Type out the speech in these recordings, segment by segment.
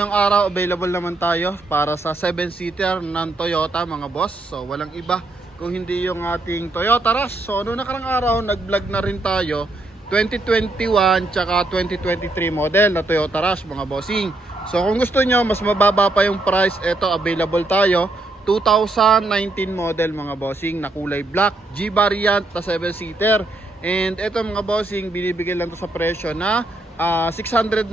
ngayong araw available naman tayo para sa 7-seater ng Toyota mga boss. So walang iba kung hindi yung ating Toyota Rush. So noong nakarang araw nag-vlog na rin tayo 2021 tsaka 2023 model na Toyota Rush mga bossing. So kung gusto nyo mas mababa pa yung price, ito available tayo 2019 model mga bossing na kulay black, G variant na 7-seater. And ito mga bossing binibigay lang to sa presyo na 690.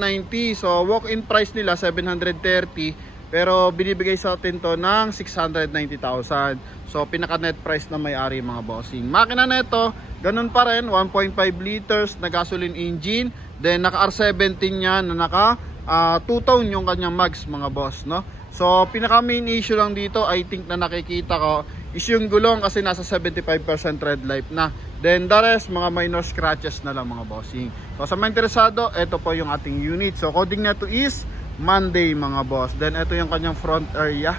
So walk-in price nila 730, pero binibigay sa atin to ng 690,000. So pinaka net price na may-ari mga bossing. Makina na ito, ganun pa rin, 1.5 liters na gasoline engine. Then naka R17 yan na naka 2-tone yung kanyang mags mga boss, no? So pinaka main issue lang dito, I think na nakikita ko is yung gulong kasi nasa 75% red light na. Then the rest mga minor scratches na lang mga bossing. So sa mga interesado, ito po yung ating unit. So coding na to is Monday mga boss. Then ito yung kanyang front area.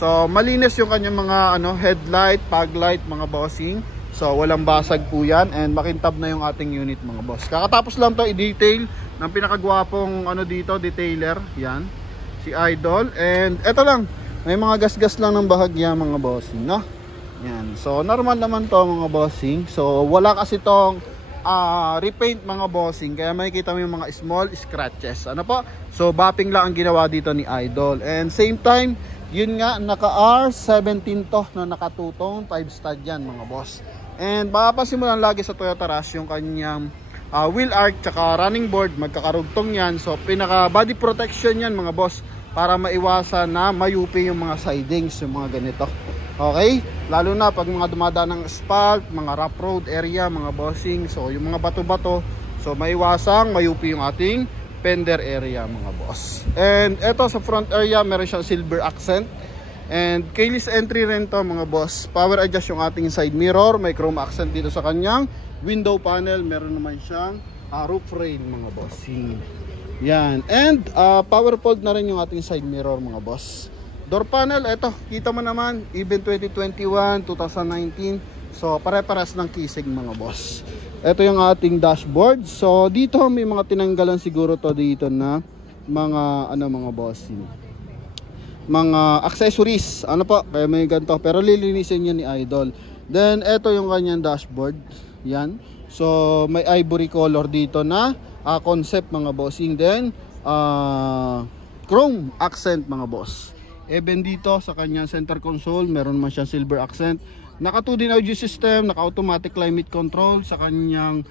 So malinis yung kanyang mga headlight, fog light mga bossing. So walang basag po yan and makintab na yung ating unit mga boss. Kakatapos lang to i-detail ng pinakagwapong dito, detailer. Yan, si Idol. And ito lang, may mga gasgas lang ng bahagya mga bossing, no? Yan. So normal naman to mga bossing. So wala kasi tong repaint mga bossing, kaya makikita mo yung mga small scratches. Ano po? So bapping lang ang ginawa dito ni Idol. And same time, yun nga, naka R17 to na naka 2-tone 5-stud yan mga boss. And mapapansin mo lang lagi sa Toyota Rush yung kanyang wheel arch tsaka running board, magkakarugtong yan. So pinaka body protection yan mga boss, para maiwasan na mayupi yung mga sidings, yung mga ganito. Okay? Lalo na pag mga dumadaan ng asphalt, mga rough road area, mga bossing. So yung mga bato-bato, so maiwasang mayupi yung ating fender area mga boss. And eto sa front area, meron siyang silver accent. And keyless entry rin to mga boss. Power adjust yung ating side mirror. May chrome accent dito sa kanyang window panel. Meron naman siyang roof rail mga bossing. Yan. And power fold na rin yung ating side mirror mga boss. Door panel, eto, kita mo naman, even 2021, 2019. So, pare-paras ng kisig mga boss. Ito yung ating dashboard. So, dito may mga tinanggalan siguro to dito na mga, mga bossing. Mga accessories. Ano po, kaya may ganito. Pero lilinisin yan ni Idol. Then, ito yung kanyang dashboard. Yan. So, may ivory color dito na concept mga bossing. Then, chrome accent mga boss. Even dito sa kanyang center console, meron man siyang silver accent. Naka 2D audio system, naka automatic climate control sa kanyang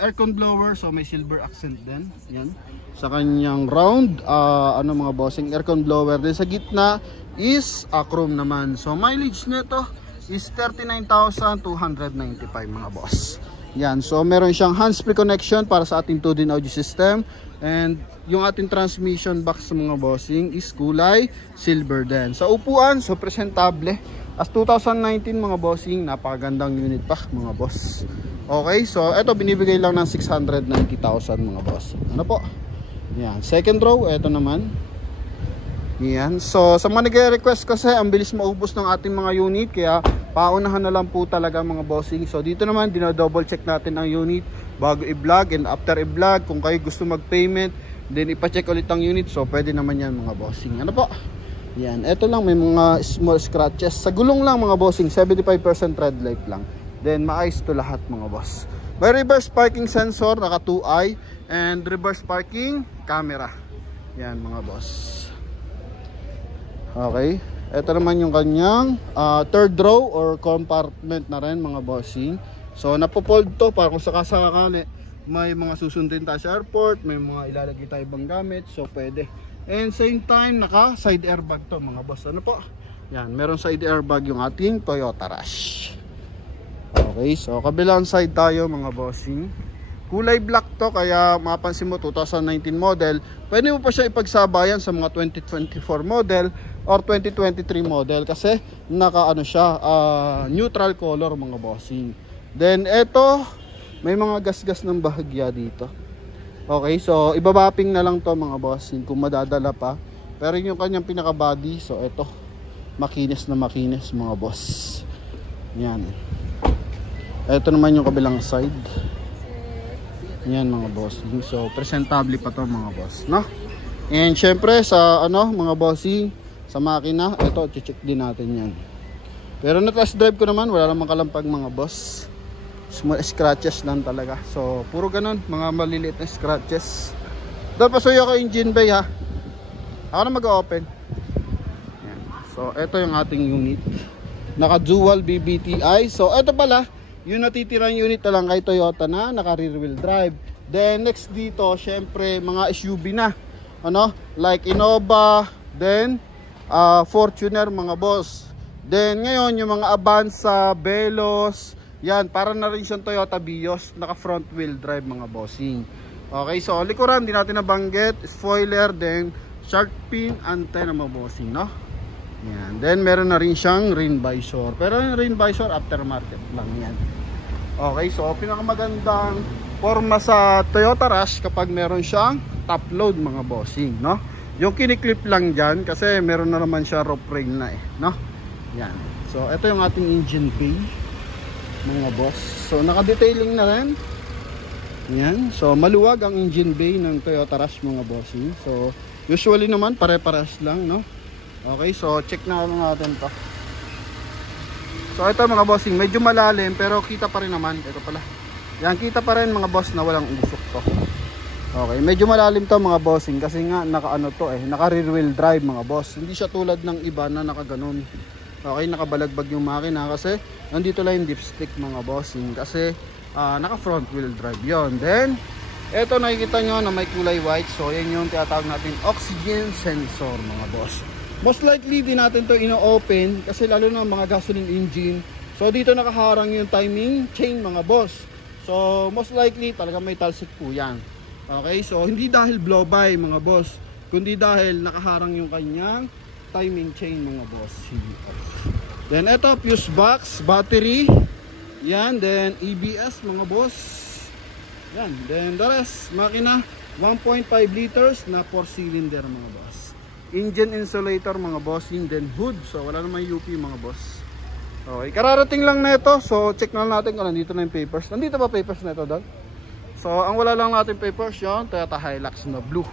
aircon blower, so may silver accent din. Yan. Sa kanyang round, mga bossing aircon blower. Then sa gitna is chrome naman. So mileage nito is 39,295 mga boss. Yan. So meron siyang hands-free connection para sa ating 2D audio system. And yung ating transmission box mga bossing is kulay silver din. Sa upuan, so presentable. As 2019 mga bossing, napakagandang unit pa mga boss. Okay, so ito binibigay lang ng 690,000 mga boss. Ano po? Yan, second row, ito naman. Yan, so sa mga nag-request kasi, ang bilis maubos ng ating mga unit, kaya paunahan na lang po talaga mga bossing. So dito naman, dinodouble check natin ang unit bago i-vlog and after i-vlog. Kung kayo gusto mag-payment, then ipa-check ulit ang unit, so pwede naman yan mga bossing. Ano po? Yan, ito lang, may mga small scratches. Sa gulong lang mga bossing, 75% red light lang. Then maayos to lahat mga boss. May reverse parking sensor, naka 2i, and reverse parking camera. Yan mga boss. Okay, ito naman yung kanyang third row or compartment na rin mga bossing. So napofold to para kung sakasakali may mga susundin tayo sa airport, may mga ilalagay tayo ibang gamit, so pwede. And same time naka side airbag to mga boss. Ano po? Yan, meron side airbag yung ating Toyota Rush. Okay, so kabilang side tayo mga bossing. Kulay black to, kaya mapansin mo 2019 model. Pwede mo pa siya ipagsabayan sa mga 2024 model or 2023 model kasi naka siya neutral color mga bossing. Then eto, may mga gasgas ng bahagya dito. Okay, so ibabapping na lang to mga bossing kung madadala pa. Pero yung kanyang pinaka body, so eto, makinis na makinis mga boss. Yan. Eto naman yung kabilang side. Yan mga boss. So presentable pa to mga boss, no? And syempre sa mga bossing, sa makina, ito check din natin yan. Pero na test drive ko naman, wala namang kalampag mga boss. Small scratches lang talaga. So puro ganun, mga maliliit na scratches. Doon pasuyo ko engine bay ha. Ako na mag-open. So ito yung ating unit. Naka dual BBTI. So ito pala, yung natitirang unit na lang kay Toyota na naka rear wheel drive. Then next dito, syempre mga SUV na. Like Innova, then Fortuner mga boss. Then ngayon yung mga Avanza, Veloz, yan para na rin siyang Toyota Vios, naka front wheel drive mga bossing. Okay, so likuran din natin nabanggit, spoiler, then shark fin, antenna mga bossing, no? Yan. Then meron na rin siyang rain visor. Pero yung rain visor aftermarket lang yan. Okay, so pinakamagandang forma sa Toyota Rush kapag meron siyang top load mga bossing, no? Yung kiniklip lang dyan kasi meron na naman siya rope rail na no? Yan. So ito yung ating engine bay mga boss. So naka-detailing na rin. Yan. So maluwag ang engine bay ng Toyota Rush mga bossing. So usually naman pare-pares lang, no? Okay, so check na lang natin to. So ito mga bossing, medyo malalim pero kita pa rin naman. Ito pala. Yan, kita pa rin mga boss na walang usok to. Okay, medyo malalim to mga bossing kasi nga naka naka rear wheel drive mga boss. Hindi siya tulad ng iba na nakaganon. Okay, nakabalagbag yung makina kasi nandito lang yung dipstick mga bossing kasi naka front wheel drive yon. Then ito nakikita nyo na may kulay white. So yan yung tinatawag natin oxygen sensor mga boss. Most likely di natin to ino-open kasi lalo na mga gasoline engine. So dito nakaharang yung timing chain mga boss. So most likely talaga may talsik po yan. Okay, so hindi dahil blow by mga boss, kundi dahil nakaharang yung kanyang timing chain mga boss. Then ito fuse box, battery. Yan, then EBS mga boss. Yan, then the rest makina 1.5 liters na 4 cylinder mga boss. Engine insulator mga bossing, then hood. So wala namang UP mga boss. Okay, kararating lang na ito. So check na natin kung nandito na yung papers. Nandito ba papers na ito doon? So ang wala lang natin papers yon Toyota Hilux na blue.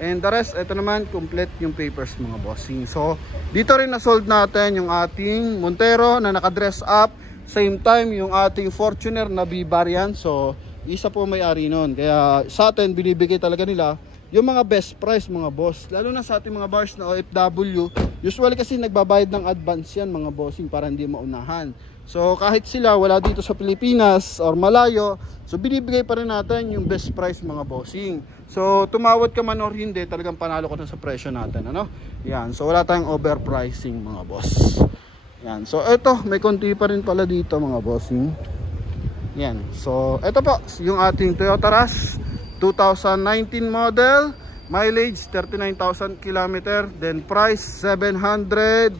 And the rest, ito naman complete yung papers mga bossing. So dito rin na-sold natin yung ating Montero na naka-dress up. Same time yung ating Fortuner na B-variant. So isa po may-ari nun. Kaya sa atin binibigay talaga nila yung mga best price mga boss. Lalo na sa ating mga bars na OFW. Usually kasi nagbabayad ng advance yan mga bossing para hindi maunahan. So kahit sila wala dito sa Pilipinas or malayo, so binibigay pa rin natin yung best price mga bossing. So tumawad ka man or hindi, talagang panalo ka na sa presyo natin, ano? Yan. So wala tayong overpricing mga boss. Yan. So ito, may konti pa rin pala dito mga bossing. Yan. So ito po yung ating Toyota Rush 2019 model, mileage 39,000 km, then price 700,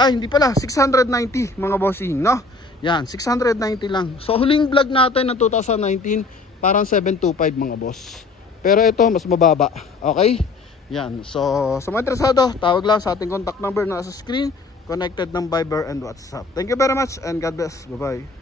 hindi pala, 690 mga bossing, no? Yan, 690 lang. So huling vlog natin ng 2019 parang 725 mga boss. Pero ito mas mababa. Okay? Yan. So sa mga interesado, tawag lang sa ating contact number na sa screen, connected ng Viber and WhatsApp. Thank you very much and God bless. Bye-bye.